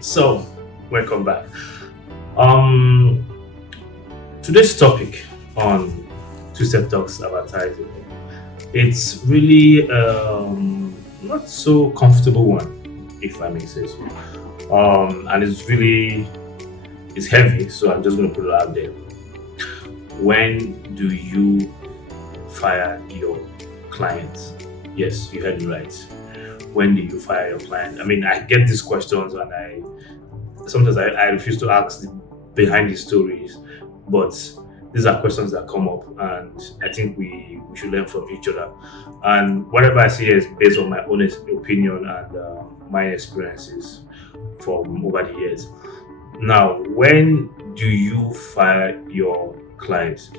So, welcome back. Um, Today's topic on Two Step Talks advertising. It's really not so comfortable one, if I may say so. And it's heavy, so I'm just going to put it out there. When do you fire your clients? Yes, you heard me right. When do you fire your client? I mean, I get these questions, and I sometimes I refuse to ask behind the stories, but these are questions that come up, and I think we should learn from each other. And whatever I say is based on my own opinion and my experiences from over the years. Now, when do you fire your clients?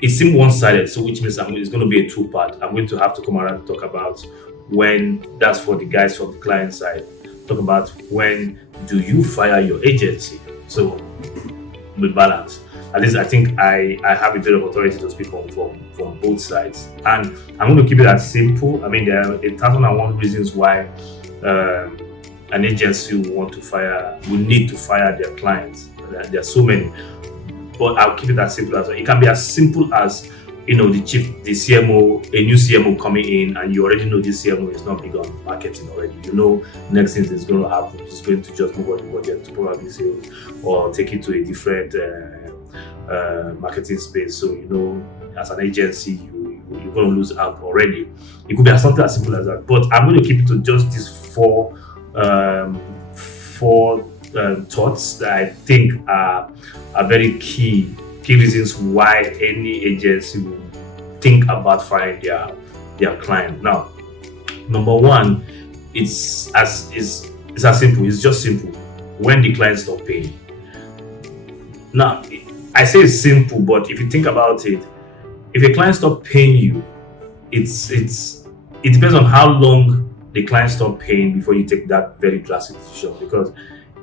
It seemed one-sided, so which means it's going to be a two-part. I'm going to have to come around and talk about when that's for the guys from the client side. Talk about when do you fire your agency. So with balance. At least I think I have a bit of authority to speak on from both sides. And I'm going to keep it as simple. I mean, there are 1,001 reasons why um, an agency will need to fire their clients. There are so many, but I'll keep it as simple as it can be as simple as the CMO, a new CMO coming in, and you already know this CMO is not big on marketing already. You know, next thing is going to happen is going to just move on the budget to probably sales or take it to a different marketing space. So as an agency, you're going to lose out already. It could be something as simple as that. But I'm going to keep it to just these four thoughts that I think are very key reasons why any agency will think about firing their client. Now, number one, it's as simple. It's just simple. When the client stop paying. Now, I say it's simple, but if you think about it, if a client stop paying you, it depends on how long the client stop paying before you take that very drastic decision, because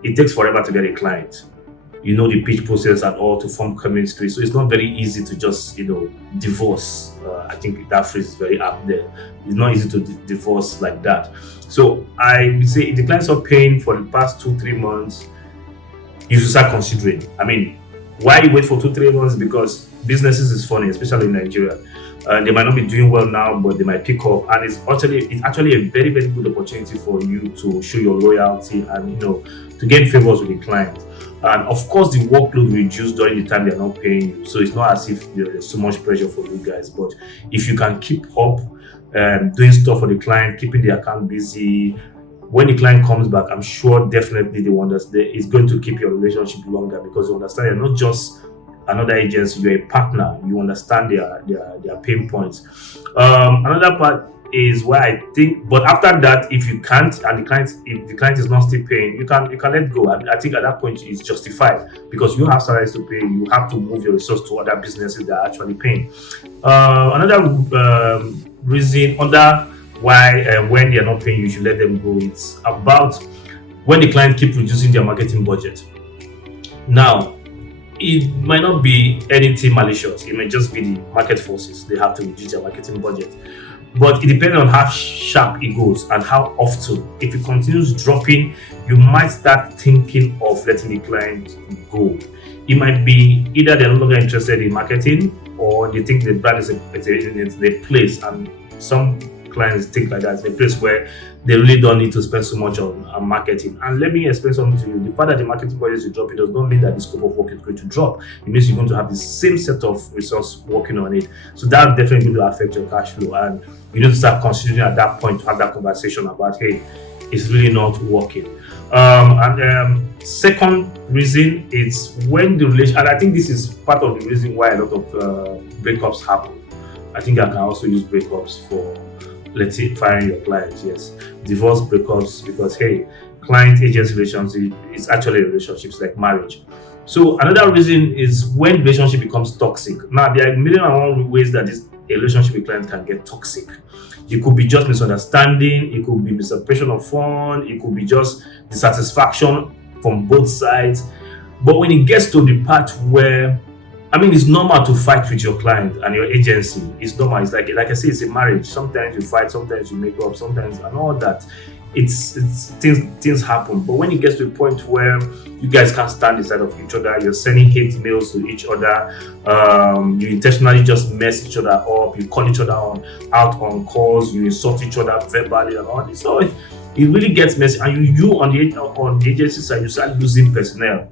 it takes forever to get a client. You know the pitch process and all to form chemistry, so it's not very easy to just divorce. I think that phrase is very apt there. It's not easy to divorce like that. So I would say if the clients are paying for the past 2-3 months, you should start considering. I mean, why you wait for 2-3 months? Because businesses is funny, especially in Nigeria. They might not be doing well now, but they might pick up, and it's actually a very very good opportunity for you to show your loyalty and to gain favors with the client. And of course, the workload reduced during the time they're not paying you, so it's not as if there's so much pressure for you guys. But if you can keep up doing stuff for the client, keeping the account busy, when the client comes back, I'm sure definitely they understand it's going to keep your relationship longer, because you understand you're not just another agency, you're a partner. You understand their pain points. Another part is where I think, but after that, if you can't, and if the client is not still paying, you can let go. I think at that point it's justified, because you have salaries to pay. You have to move your resource to other businesses that are actually paying. Another reason under why when they are not paying, you should let them go. It's about when the client keep reducing their marketing budget. Now, it might not be anything malicious. It may just be the market forces. They have to reduce their marketing budget. But it depends on how sharp it goes and how often. If it continues dropping, you might start thinking of letting the client go. It might be either they're no longer interested in marketing, or they think the brand is a place, and some clients think like that. It's a place where they really don't need to spend so much on marketing. And let me explain something to you. The fact that the marketing budget is dropping does not mean that the scope of work is going to drop. It means you're going to have the same set of resource working on it. So that's definitely going to affect your cash flow. And you need to start considering at that point to have that conversation about, hey, it's really not working. And second reason is when the relation, and I think this is part of the reason why a lot of breakups happen. I think I can also use breakups for, let's say, firing your clients. Yes, divorce breakups, because hey, client agency relationship is actually a relationship, it's like marriage. So another reason is when relationship becomes toxic. Now there are a million and one ways that this a relationship with clients can get toxic. It could be just misunderstanding, it could be misappropriation of fun, it could be just dissatisfaction from both sides. But when it gets to the part where, I mean, it's normal to fight with your client and your agency. It's normal. It's like I say, it's a marriage. Sometimes you fight, sometimes you make up, sometimes and all that. it's things happen. But when it gets to a point where you guys can't stand the side of each other, you're sending hate mails to each other, you intentionally just mess each other up, you call each other out on calls, you insult each other verbally and all this. So it really gets messy, and you on the agency side, you start losing personnel.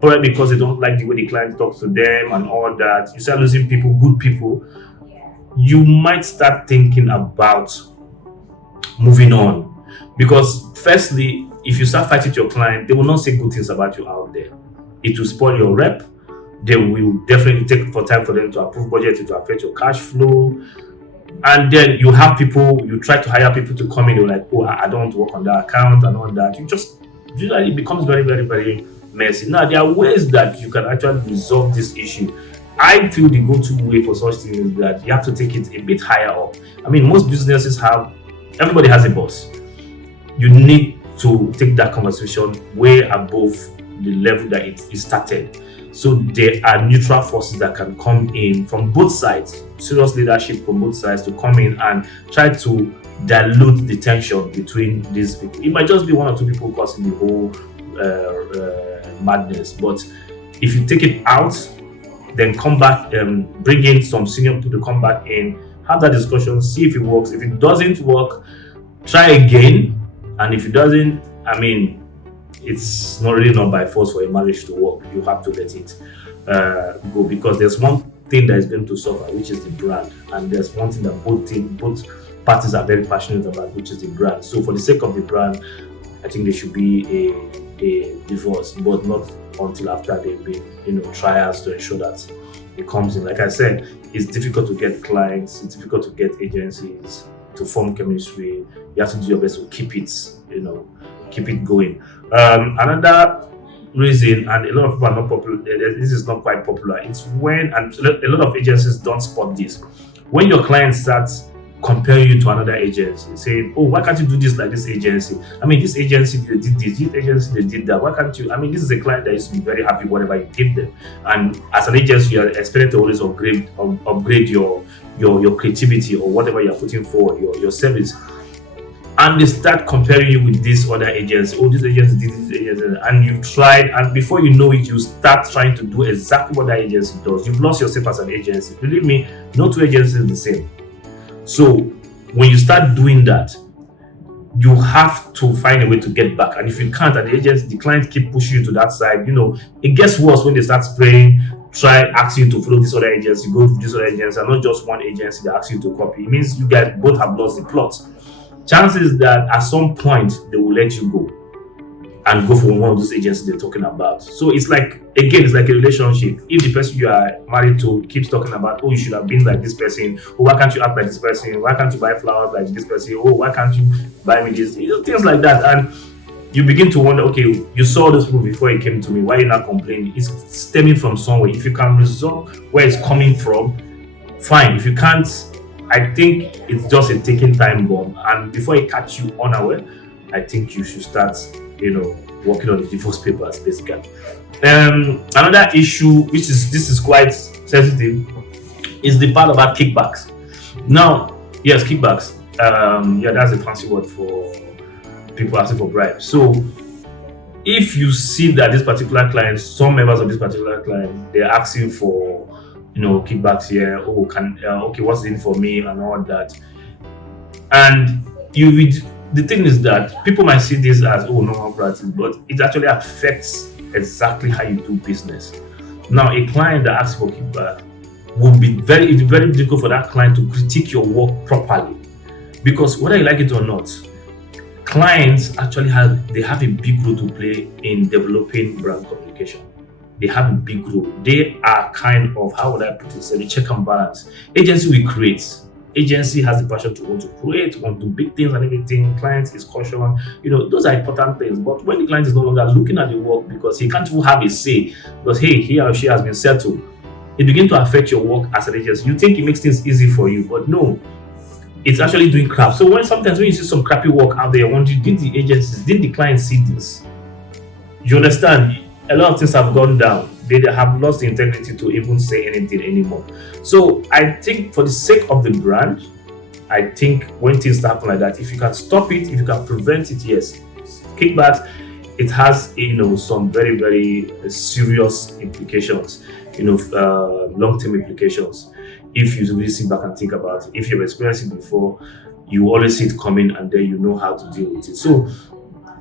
Probably because they don't like the way the client talks to them and all that. You start losing people, good people. You might start thinking about moving on. Because firstly, if you start fighting your client, they will not say good things about you out there. It will spoil your rep. They will definitely take for time for them to approve budget, it will affect your cash flow. And then you have people, you try to hire people to come in, they're like, oh, I don't want to work on that account and all that. You just usually it becomes very, very, very messy. Now there are ways that you can actually resolve this issue. I feel the go-to way for such things is that you have to take it a bit higher up. I mean, most businesses everybody has a boss. You need to take that conversation way above the level that it started. So there are neutral forces that can come in from both sides, serious leadership from both sides to come in and try to dilute the tension between these people. It might just be one or two people causing the whole madness, but if you take it out, then come back, bring in some senior people to come back in, have that discussion, see if it works. If it doesn't work, try again. And if it doesn't, I mean, it's not really not by force for a marriage to work. You have to let it go, because there's one thing that is going to suffer, which is the brand, and there's one thing that both parties are very passionate about, which is the brand. So for the sake of the brand, I think there should be a divorce, but not until after they've been trials to ensure that it comes in. Like I said, it's difficult to get clients, it's difficult to get agencies to form chemistry. You have to do your best to keep it going. Another reason, and a lot of people are not popular, this is not quite popular, it's when, and a lot of agencies don't spot this, when your client starts comparing you to another agency, saying, oh, why can't you do this like this agency? I mean, this agency, they did this agency, they did that. Why can't you? I mean, this is a client that used to be very happy with whatever you give them. And as an agency, you are expected to always upgrade your creativity or whatever you're putting forward, your service. And they start comparing you with this other agency. Oh, this agency did this agency. And you've tried, and before you know it, you start trying to do exactly what that agency does. You've lost yourself as an agency. Believe me, no two agencies are the same. So when you start doing that, you have to find a way to get back. And if you can't, and the client keep pushing you to that side, it gets worse when they start spraying, try asking you to follow this other agency, go to this other agency, and not just one agency that asks you to copy. It means you guys both have lost the plot. Chances that at some point they will let you go and go for one of those agencies they're talking about. So it's like a relationship. If the person you are married to keeps talking about, oh, you should have been like this person, oh, why can't you act like this person, why can't you buy flowers like this person, oh, why can't you buy me this, things like that. And you begin to wonder, okay, you saw this people before it came to me, why are you not complaining? It's stemming from somewhere. If you can resolve where it's coming from, fine. If you can't, I think it's just a ticking time bomb, and before it catch you unaware, I think you should start working on the divorce papers, basically. Another issue, this is quite sensitive, is the part about kickbacks. Now, yes, kickbacks. That's a fancy word for people asking for bribes. So, if you see that this particular client, some members of this particular client, they're asking for, kickbacks here. Oh, okay, what's in for me and all that, and the thing is that people might see this as normal practice, but it actually affects exactly how you do business. Now, a client that asks for kickback it's very difficult for that client to critique your work properly, because whether you like it or not, clients actually have a big role to play in developing brand communication. They have a big role. They are kind of, how would I put it, the check and balance. Agency will create. Agency has the passion to want to create, want to do big things and everything. Client is caution. Those are important things. But when the client is no longer looking at the work because he can't even have a say, because hey, he or she has been settled, it begins to affect your work as an agency. You think it makes things easy for you, but no, it's actually doing crap. So sometimes when you see some crappy work out there, did the client see this? You understand? A lot of things have gone down. They have lost the integrity to even say anything anymore. So I think for the sake of the brand, I think when things happen like that, if you can stop it, if you can prevent it, yes. Kickbacks, it has some very very serious implications, long-term implications. If you really sit back and think about it, if you've experienced it before, you always see it coming, and then you know how to deal with it. So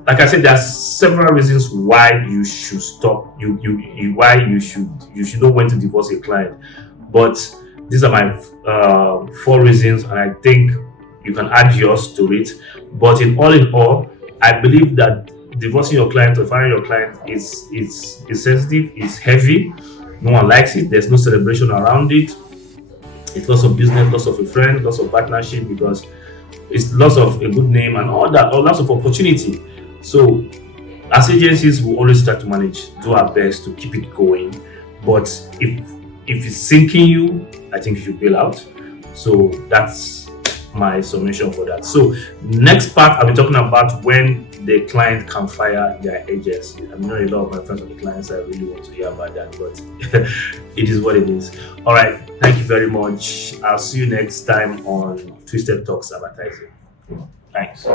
like I said, there are several reasons why you should stop. Why you should know when to divorce a client. But these are my 4 reasons, and I think you can add yours to it. But in all, I believe that divorcing your client or firing your client is sensitive, is heavy. No one likes it. There's no celebration around it. It's lots of business, lots of a friend, lots of partnership, because it's lots of a good name and all that, or lots of opportunity. So as agencies, we always try to manage, do our best to keep it going. But if it's sinking you, I think you should bail out. So that's my summation for that. So next part, I'll be talking about when the client can fire their agency. I know a lot of my friends on the client side really want to hear about that, but it is what it is. All right, thank you very much. I'll see you next time on Twisted Talks Advertising. Thanks.